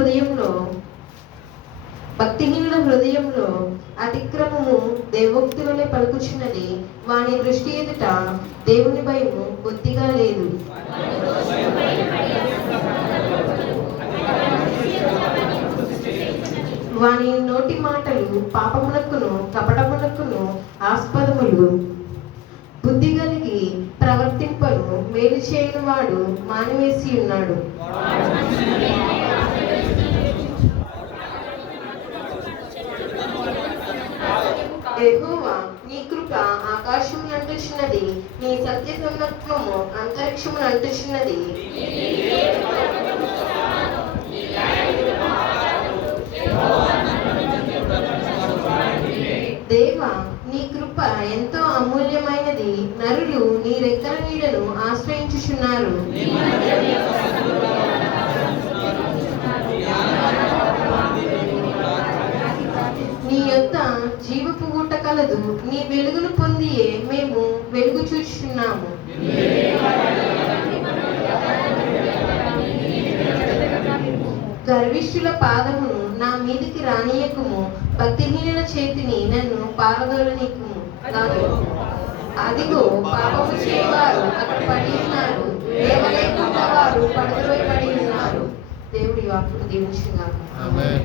హృదయంలో అతిక్రమము దేవోక్తులనే పలుకుచున్నది. వాని దృష్టి ఎదుట దేవుని భయము బొత్తిగా లేదు. వాని నోటి మాటలు పాపమునకును కపటమునకును ఆస్పదములు. బుద్ధి కలిగి ప్రవర్తింపను మేలు చేయని వాడు మానివేసి ఉన్నాడు. యెహోవా, నీ కృప ఆకాశమును అంటుచున్నది, నీ సత్య సమ్మత్వము అంతరిక్షమును అంటుచున్నది. దేవా, నీ కృప ఎంతో అమూల్యమైనది. నరులు నీ రెక్కల నీడను ఆశ్రయించుచున్నారు. నీ యొద్ద జీవపు ఊట కలదు. నీ వెలుగును పొందియే మేము వెలుగు చూచుచున్నాము. గర్విష్ఠుల పాదమును నా మీదికి రానియకుము, భక్తిహీనుల చేతిని నన్ను పారదోలనీకుము. అదిగో, పాపము చేయవారు అక్కడ పడి ఉన్నారు, లేవలేకుండా వారు పడకపై పడి ఉన్నారు. దేవుడి వాక్కు దీవించుగాక. ఆమేన్.